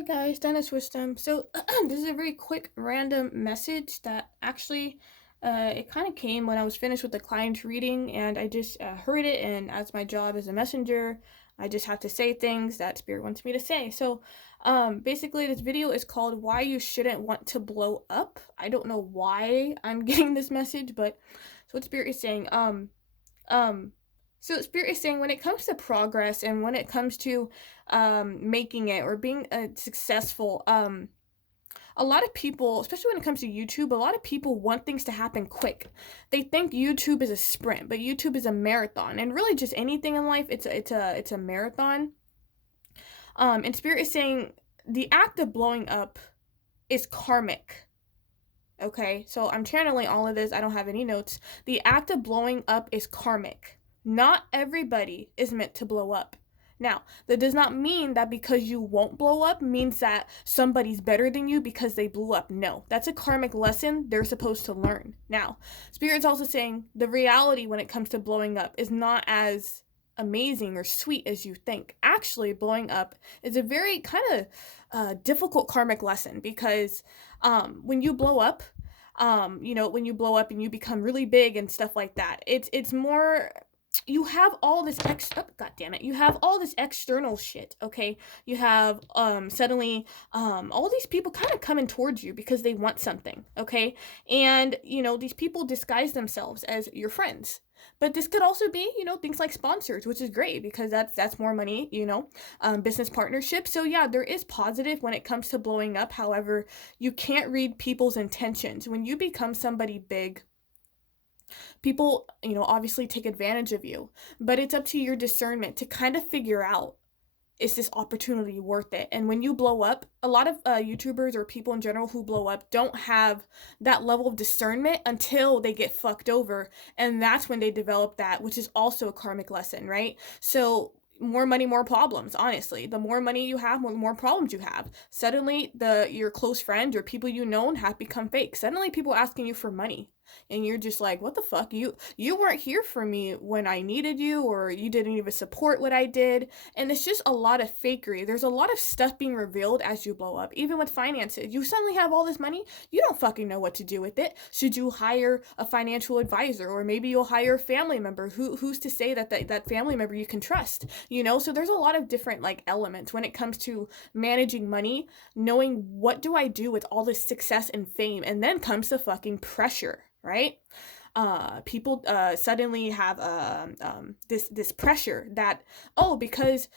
Hi guys, Dennis Wisdom. So this is a very quick random message that actually it kind of came when I was finished with the client reading and I just heard it, and as my job as a messenger, I just have to say things that spirit wants me to say. So basically this video is called Why You Shouldn't Want to Blow Up. I don't know why I'm getting this message, but so what spirit is saying, um so spirit is saying when it comes to progress and when it comes to making it or being successful, a lot of people, especially when it comes to YouTube, a lot of people want things to happen quick. They think YouTube is a sprint, but YouTube is a marathon, and really just anything in life, it's a marathon. And spirit is saying the act of blowing up is karmic. Okay, so I'm channeling all of this. I don't have any notes. The act of blowing up is karmic. Not everybody is meant to blow up. Now, that does not mean that because you won't blow up means that somebody's better than you because they blew up. No, that's a karmic lesson they're supposed to learn. Now, Spirit's also saying the reality when it comes to blowing up is not as amazing or sweet as you think. Actually, blowing up is a very kind of difficult karmic lesson because when you blow up, when you blow up and you become really big and stuff like that, it's more, you have all this god damn it, you have all this external shit. Okay, you have suddenly all these people kind of coming towards you because they want something. Okay, and these people disguise themselves as your friends, but this could also be things like sponsors, which is great because that's more money, business partnerships. So yeah, there is positive when it comes to blowing up. However, you can't read people's intentions when you become somebody big. People, obviously take advantage of you, but it's up to your discernment to kind of figure out, is this opportunity worth it? And when you blow up, a lot of YouTubers or people in general who blow up don't have that level of discernment until they get fucked over. And that's when they develop that, which is also a karmic lesson, right? So more money, more problems. Honestly, the more money you have, the more problems you have. Suddenly, your close friends or people you know have become fake. Suddenly, people asking you for money, and you're just like, what the fuck? You weren't here for me when I needed you, or you didn't even support what I did. And it's just a lot of fakery. There's a lot of stuff being revealed as you blow up. Even with finances, you suddenly have all this money, you don't fucking know what to do with it. Should you hire a financial advisor, or maybe you'll hire a family member? Who's to say that family member you can trust? So there's a lot of different like elements when it comes to managing money, knowing what do I do with all this success and fame, and then comes the fucking pressure, right? People suddenly have this pressure that, oh, because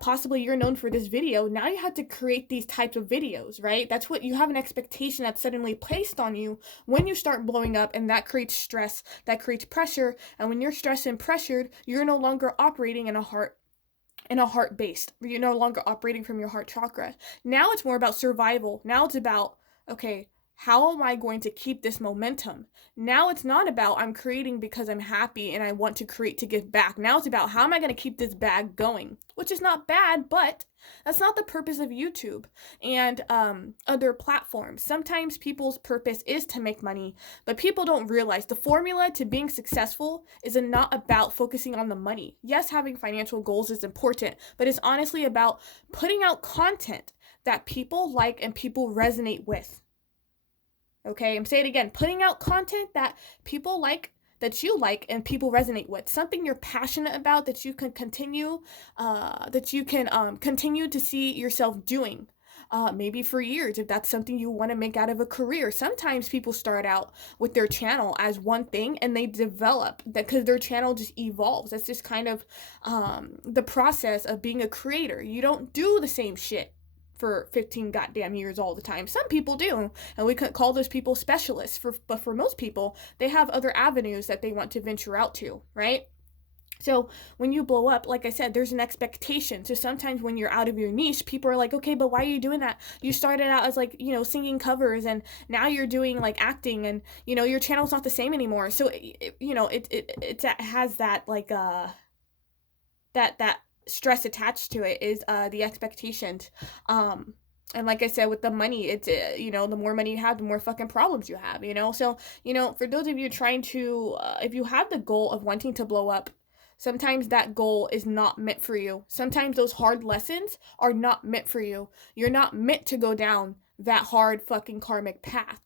possibly you're known for this video, now you have to create these types of videos, right? That's what you have, an expectation that's suddenly placed on you when you start blowing up, and that creates stress, that creates pressure. And when you're stressed and pressured, you're no longer operating in a heart based. You're no longer operating from your heart chakra. Now it's more about survival. Now it's about, okay, how am I going to keep this momentum? Now it's not about I'm creating because I'm happy and I want to create to give back. Now it's about how am I going to keep this bag going, which is not bad, but that's not the purpose of YouTube and other platforms. Sometimes people's purpose is to make money, but people don't realize the formula to being successful is not about focusing on the money. Yes, having financial goals is important, but it's honestly about putting out content that people like and people resonate with. Okay, I'm saying it again, putting out content that people like, that you like, and people resonate with. Something you're passionate about that you can continue, continue to see yourself doing. Maybe for years, if that's something you want to make out of a career. Sometimes people start out with their channel as one thing and they develop that because their channel just evolves. That's just kind of the process of being a creator. You don't do the same shit for 15 goddamn years all the time. Some people do, and we could call those people specialists. But for most people, they have other avenues that they want to venture out to, right? So when you blow up, like I said, there's an expectation. So sometimes when you're out of your niche, people are like, okay, but why are you doing that? You started out as like, singing covers, and now you're doing like acting, and your channel's not the same anymore. So it has that like that stress attached to it, is the expectations. And like I said, with the money, it's the more money you have, the more fucking problems you have. So for those of you trying to if you have the goal of wanting to blow up, Sometimes that goal is not meant for you. Sometimes those hard lessons are not meant for you. You're not meant to go down that hard fucking karmic path.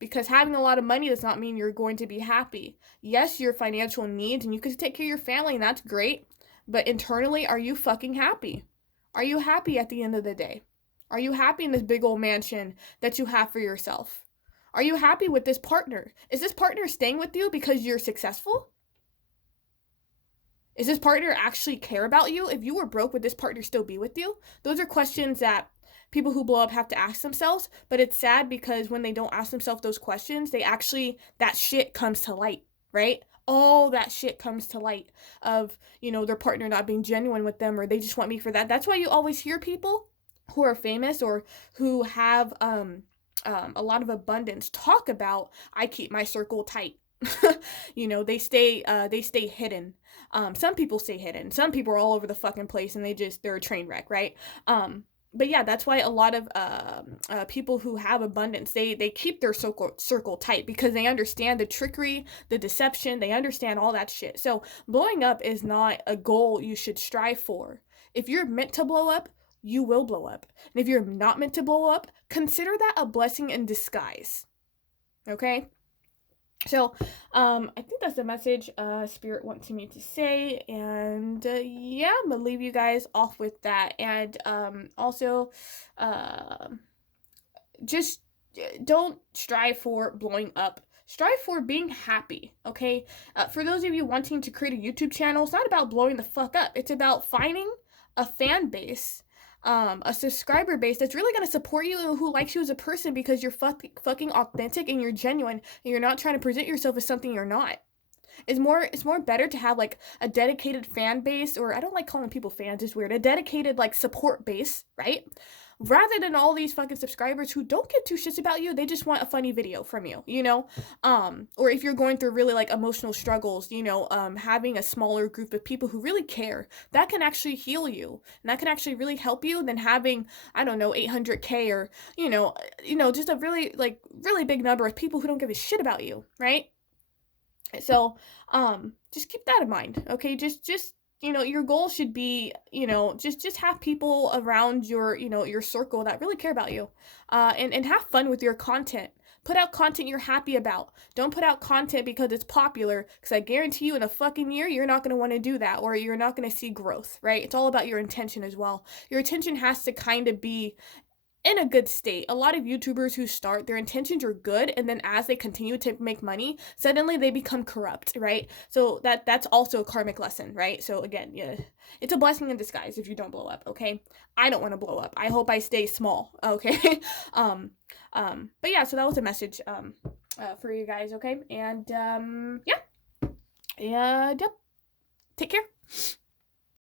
Because having a lot of money does not mean you're going to be happy. Yes, your financial needs and you can take care of your family and that's great. But internally, are you fucking happy? Are you happy at the end of the day? Are you happy in this big old mansion that you have for yourself? Are you happy with this partner? Is this partner staying with you because you're successful? Is this partner actually care about you? If you were broke, would this partner still be with you? Those are questions that people who blow up have to ask themselves, but it's sad because when they don't ask themselves those questions, that shit comes to light, right? All that shit comes to light of, their partner not being genuine with them or they just want me for that. That's why you always hear people who are famous or who have a lot of abundance talk about, I keep my circle tight. They stay hidden. Some people stay hidden. Some people are all over the fucking place and they're a train wreck, right? But yeah, that's why a lot of people who have abundance, they keep their circle tight because they understand the trickery, the deception, they understand all that shit. So blowing up is not a goal you should strive for. If you're meant to blow up, you will blow up. And if you're not meant to blow up, consider that a blessing in disguise. Okay? So, I think that's the message Spirit wants me to say, and yeah, I'm gonna leave you guys off with that. And also, just don't strive for blowing up. Strive for being happy, okay? For those of you wanting to create a YouTube channel, it's not about blowing the fuck up. It's about finding a fan base, a subscriber base that's really gonna support you and who likes you as a person because you're fucking authentic and you're genuine and you're not trying to present yourself as something you're not. It's more better to have like a dedicated fan base, or I don't like calling people fans, it's weird. A dedicated like support base, right? Rather than all these fucking subscribers who don't give two shits about you, they just want a funny video from you, or if you're going through really like emotional struggles, having a smaller group of people who really care, that can actually heal you and that can actually really help you than having, I don't know, 800K or just a really big number of people who don't give a shit about you, right? So just keep that in mind, okay? Just your goal should be, just have people around your circle that really care about you, and have fun with your content. Put out content you're happy about. Don't put out content because it's popular, because I guarantee you in a fucking year, you're not going to want to do that, or you're not going to see growth, right? It's all about your intention as well. Your intention has to kind of be in a good state. A lot of YouTubers who start, their intentions are good, and then as they continue to make money, suddenly they become corrupt, right? So that's also a karmic lesson, right? So again, yeah, it's a blessing in disguise if you don't blow up, okay? I don't want to blow up. I hope I stay small, okay? But yeah, so that was a message for you guys, okay? And yeah. Yep. Take care.